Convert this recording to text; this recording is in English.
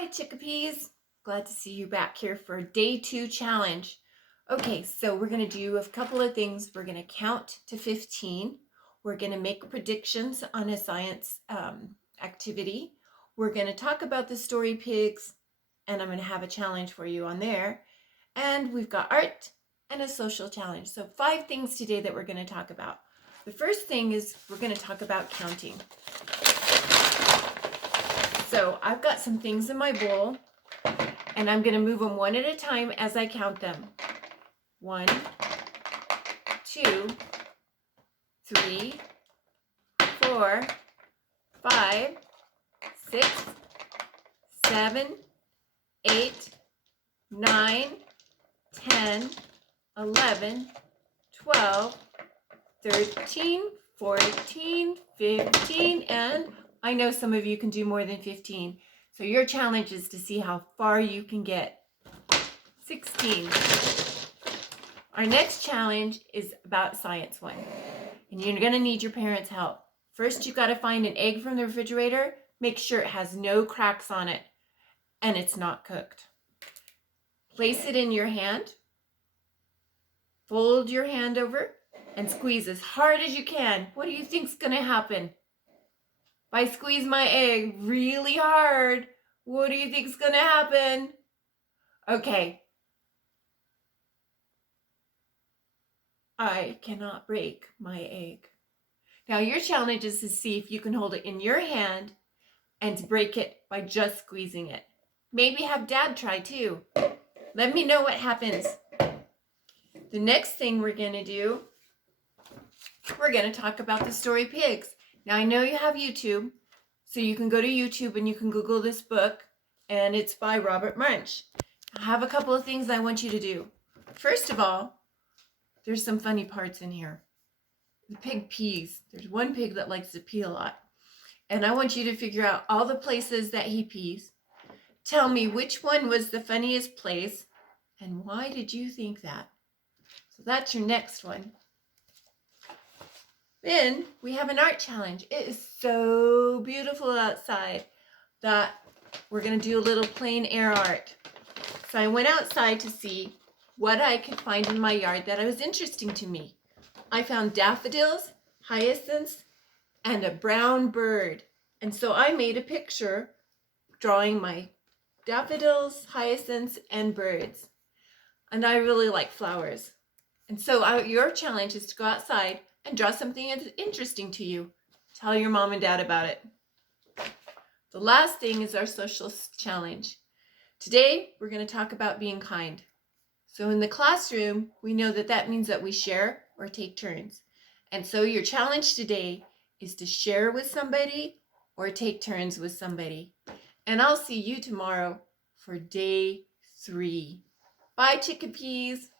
Hi, Chick-a-peas. Glad to see you back here for day 2 challenge. Okay, so we're going to do a couple of things. We're going to count to 15. We're going to make predictions on a science activity. We're going to talk about the story pigs, and I'm going to have a challenge for you on there. And we've got art and a social challenge. So 5 things today that we're going to talk about. The first thing is we're going to talk about counting. So I've got some things in my bowl, and I'm going to move them one at a time as I count them. 1, 2, 3, 4, 5, 6, 7, 8, 9, 10, 11, 12, 13, 14, 15, and I know some of you can do more than 15. So your challenge is to see how far you can get. 16. Our next challenge is about science one. And you're going to need your parents' help. First, you've got to find an egg from the refrigerator. Make sure it has no cracks on it and it's not cooked. Place it in your hand. Fold your hand over and squeeze as hard as you can. What do you think's going to happen? If I squeeze my egg really hard, what do you think's going to happen? Okay. I cannot break my egg. Now your challenge is to see if you can hold it in your hand and break it by just squeezing it. Maybe have Dad try too. Let me know what happens. The next thing we're going to do, we're going to talk about the story pigs. Now I know you have YouTube, so you can go to YouTube and you can Google this book, and it's by Robert Munsch. I have a couple of things I want you to do. First of all, there's some funny parts in here. The pig pees. There's one pig that likes to pee a lot. And I want you to figure out all the places that he pees. Tell me which one was the funniest place and why did you think that? So that's your next one. Then we have an art challenge. It is so beautiful outside that we're going to do a little plein air art. So I went outside to see what I could find in my yard that was interesting to me. I found daffodils, hyacinths, and a brown bird. And so I made a picture drawing my daffodils, hyacinths, and birds. And I really like flowers. And so your challenge is to go outside and draw something that's interesting to you. Tell your mom and dad about it. The last thing is our social challenge. Today, we're going to talk about being kind. So in the classroom, we know that that means that we share or take turns. And so your challenge today is to share with somebody or take turns with somebody. And I'll see you tomorrow for day 3. Bye, Chick-a-peas.